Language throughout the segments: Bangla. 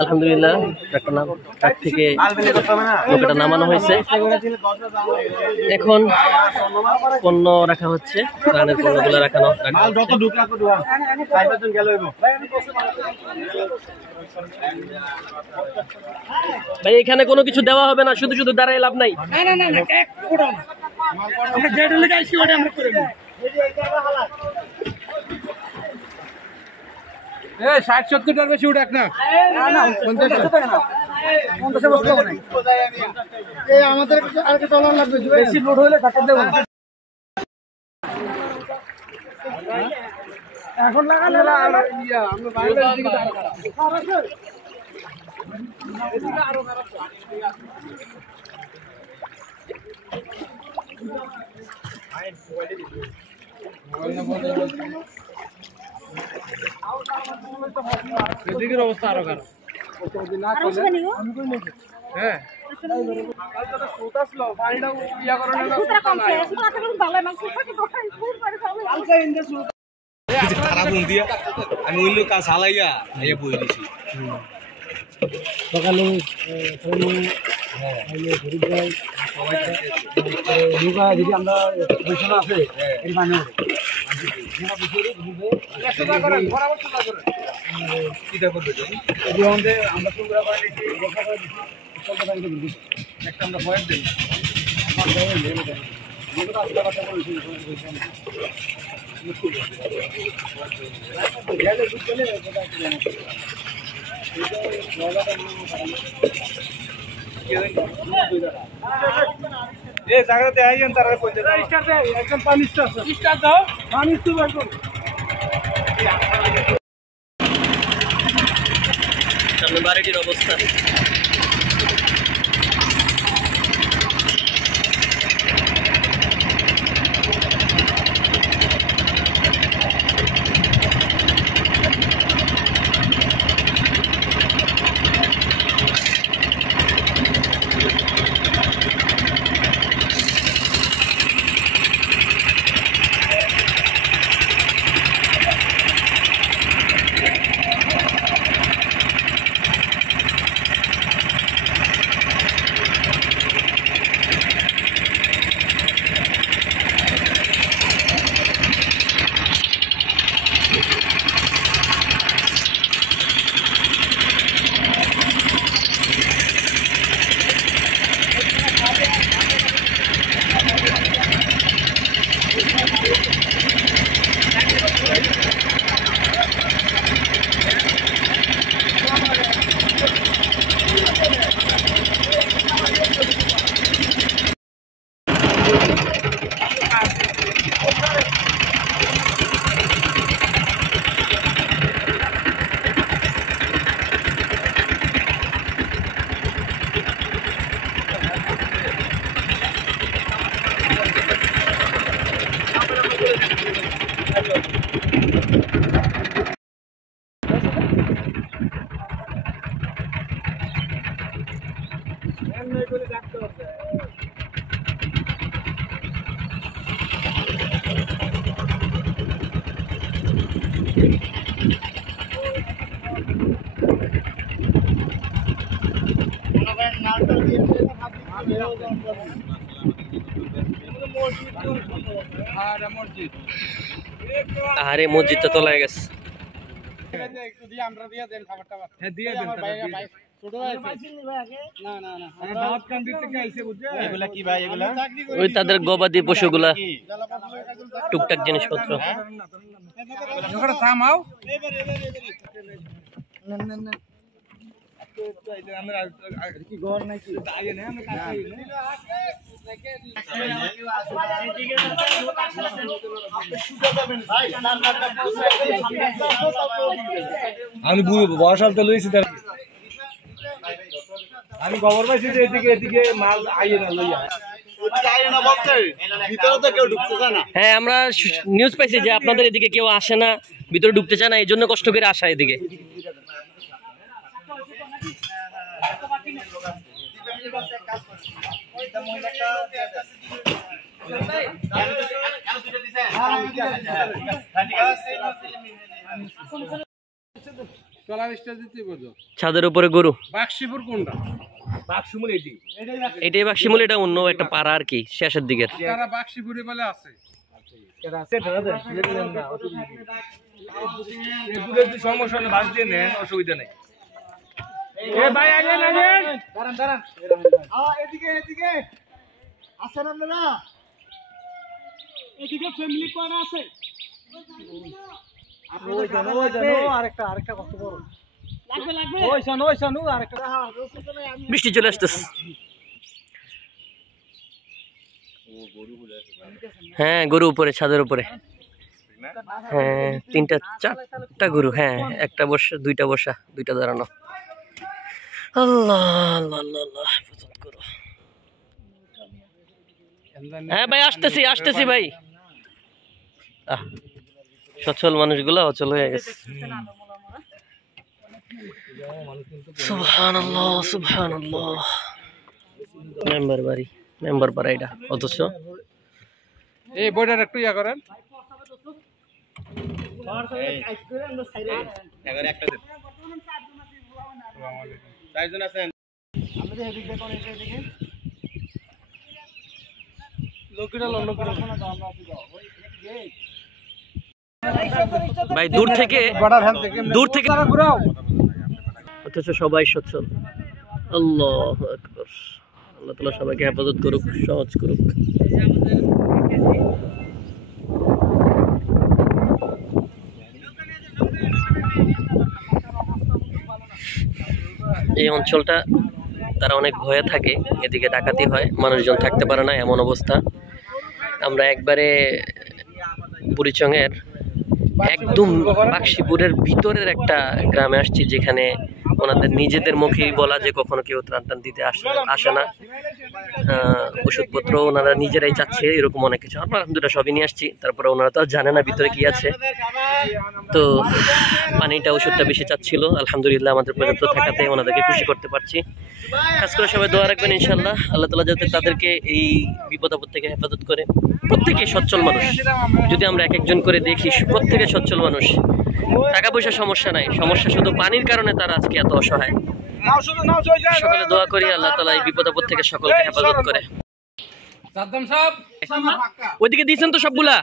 আলহামদুলিল্লাহ ট্রাক থেকে নৌকাটা নামানো হয়েছে। এখন পণ্য রাখা হচ্ছে, ত্রাণের পণ্যগুলো রাখানো ভাই। এখানে কোনো কিছু দেওয়া হবে না, শুধু শুধু দাঁড়ায় লাভ নাই। এ 60-70 টার বেশি উঠাক না। আমাদের আর কি চলার লাগবে, বেশি লোড হইলে ধাক্কা দেব না। এখন লাগালে আমরা বাইরের দিকে আরো খারাপ। এদিকের অবস্থা আরো খারাপ। হ্যাঁ আমি অন্য কাজ হালাইয়া বই দিছি সকালে যদি আমরা পয়সা আছে এর মানে আমরা একটা আমরা ভয়েস দিই জায়গাতে আইন তারা একদম পানি দাও পানি সামনে বাড়িটির অবস্থা। আরে মসজিদটা তলায় গেছে। ওই তাদের গবাদি পশুগুলা টুকটাক জিনিসপত্র। থামাও আমি বর্ষাল তো লইছি, আমি খবর পাইছি যে এদিকে মাল আইয়ে না লইয়া। হ্যাঁ, আমরা নিউজ পাইছি যে আপনাদের এদিকে কেউ আসে না, ভিতরে ঢুকতে চায় না, এই জন্য কষ্ট করে আসা এদিকে। ছাদের উপরে গরু। বাক্সিপুর কোনটা? এটাই বাক্সিমূল, এটা অন্য একটা পাড়া আর কি, শেষের দিকের। তারা বাক্সিপুরে বলে আছে। সমস্যা নেই, বাস দিয়ে নেন, অসুবিধা নেই। এদিকে আছেন আপনারা? এদিকে ফ্যামিলি কোন আছে? আরেকটা কত বড় লাগবে ওই শানু আরেকটা বৃষ্টি চলে আসতেছে। হ্যাঁ গরু উপরে, ছাদের উপরে। হ্যাঁ 3টা 4টা গরু। হ্যাঁ একটা বসা, 2টা বসা, 2টা দাঁড়ানো। আল্লাহ আল্লাহ আল্লাহ আল্লাহ, হেফাজত করো। হ্যাঁ ভাই আসতেছি ভাই। সচ্ছল মানুষগুলো অচল হয়ে গেছে। সুবহানাল্লাহ সুবহানাল্লাহ। মেম্বার বাড়ি, মেম্বার পাড়া এটা, অথচ এই বইটার একটু ইয়া করেন। ভাই দূর থেকে অথচ সবাই সচ্ছল। আল্লাহু আকবার। আল্লাহ তাআলা সবাইকে হেফাজত করুক, সহজ করুক। এই অঞ্চলটা তারা অনেক ভয়ে থাকে, এদিকে ডাকাতি হয়, মানুষজন থাকতে পারে না, এমন অবস্থা। আমরা একবারে বুড়িচংয়ের একদম বাক্সিপুরের ভিতরের একটা গ্রামে আসছি, যেখানে ওনাদের নিজেদের মুখেই বলা যে কখনো কেউ ত্রাণ টান দিতে আসে না, ওষুধপত্র ওনারা নিজেরাই চাচ্ছে, এরকম অনেক কিছু। আমরা আলহামদুলিল্লাহ সবই নিয়ে আসছি, তারপরে ওনারা তো আর জানে না ভিতরে কি আছে। তো পানিটা, ওষুধটা বেশি চাচ্ছিল, আলহামদুলিল্লাহ আমাদের পর্যন্ত থাকাতে ওনাদেরকে খুশি করতে পারছি। খাস করে সবাই দোয়া রাখবেন ইনশাল্লাহ, আল্লাহ তাআলা যাতে তাদেরকে এই বিপদ আপদ থেকে হেফাজত করে। প্রত্যেকে সচ্ছল মানুষ, যদি আমরা এক একজন করে দেখি, প্রত্যেকে সচ্ছল মানুষ, টাকা পয়সা সমস্যা নাই, সমস্যা শুধু পানির কারণে তারা আজকে এত অসহায়। সকলে দোয়া করি আল্লাহ তাআলা এই বিপদ আপদ থেকে সকলকে হেফাজত করে। ওইদিকে দিয়েছেন তো সবগুলা?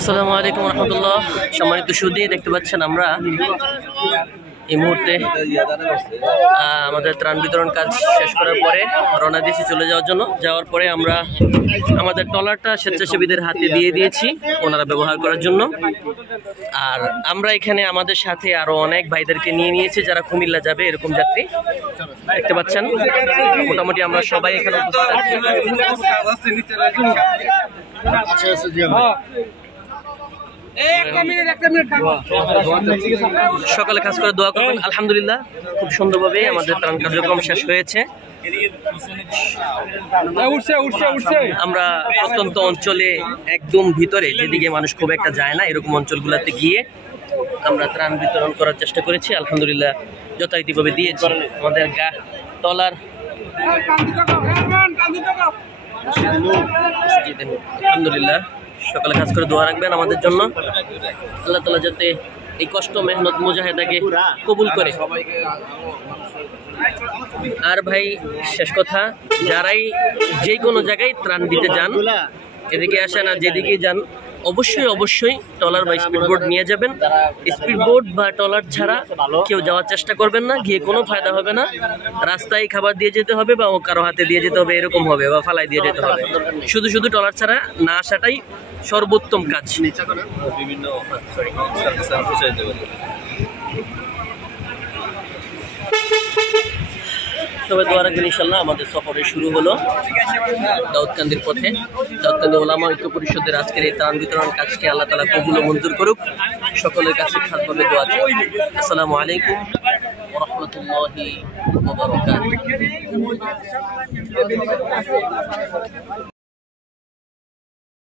আসসালামু আলাইকুম রহমতুল্লাহ। সম্মানিত সুধী, দেখতে পাচ্ছেন আমরা এই মুহূর্তে আমাদের ত্রাণ বিতরণ কাজ শেষ করার পরে রওনা দিয়েছি চলে যাওয়ার জন্য। যাওয়ার পরে আমরা আমাদের ট্রলারটা স্বেচ্ছাসেবীদের হাতে দিয়ে দিয়েছি ওনারা ব্যবহার করার জন্য। আর আমরা এখানে আমাদের সাথে আরো অনেক ভাইদেরকে নিয়ে নিয়েছি যারা কুমিল্লা যাবে, এরকম যাত্রী দেখতে পাচ্ছেন। মোটামুটি আমরা সবাই এখানে সকালে কাজ করে দোয়া করবেন। আলহামদুলিল্লাহ খুব সুন্দরভাবে আমাদের ত্রাণ কার্যক্রম শেষ হয়েছে। আমরা প্রত্যন্ত অঞ্চলে একদম ভিতরে, যেদিকে মানুষ খুব একটা যায় না, এরকম অঞ্চলগুলোতে গিয়ে আমরা ত্রাণ বিতরণ করার চেষ্টা করেছি। আলহামদুলিল্লাহ যথারীতিভাবে দিয়েছি। আমাদের ট্রলার আলহামদুলিল্লাহ। সকালে কাজ করে দোয়া রাখবেন আমাদের জন্য, আল্লাহ তাআলা যাতে এই কষ্ট মেহনত মুজাহিদাকে কবুল করে। আর ভাই শেষ কথা, যারাই যে কোনো জায়গায় ত্রাণ দিতে যান, এদিকে আসেন আর যেদিকে যান অবশ্যই ট্রলার বা স্পিড বোট নিয়ে যাবেন। স্পিড বোট বা ট্রলার ছাড়া কেউ যাওয়ার চেষ্টা করবেন না, গিয়ে কোনো ফায়দা হবে না। রাস্তায় খাবার দিয়ে যেতে হবে বা কারো হাতে দিয়ে যেতে হবে, এরকম হবে, বা ফালাই দিয়ে যেতে হবে। শুধু ট্রলার ছাড়া না আসাটাই সর্বোত্তম কাজ। সবাই দোয়া রাখবেন, ইনশাআল্লাহ আমাদের সফরে শুরু হলো দাউদকান্দির পথে। দাউদকান্দি ওলামা ঐক্য পরিষদের আজকের এই ত্রাণ বিতরণ কাজকে আল্লাহ তাআলা কবুল ও মঞ্জুর করুক। সকলের কাছে খাসভাবে দোয়া চাই। আসসালামু আলাইকুম ওয়া রাহমাতুল্লাহি ওয়া বারাকাতুহু।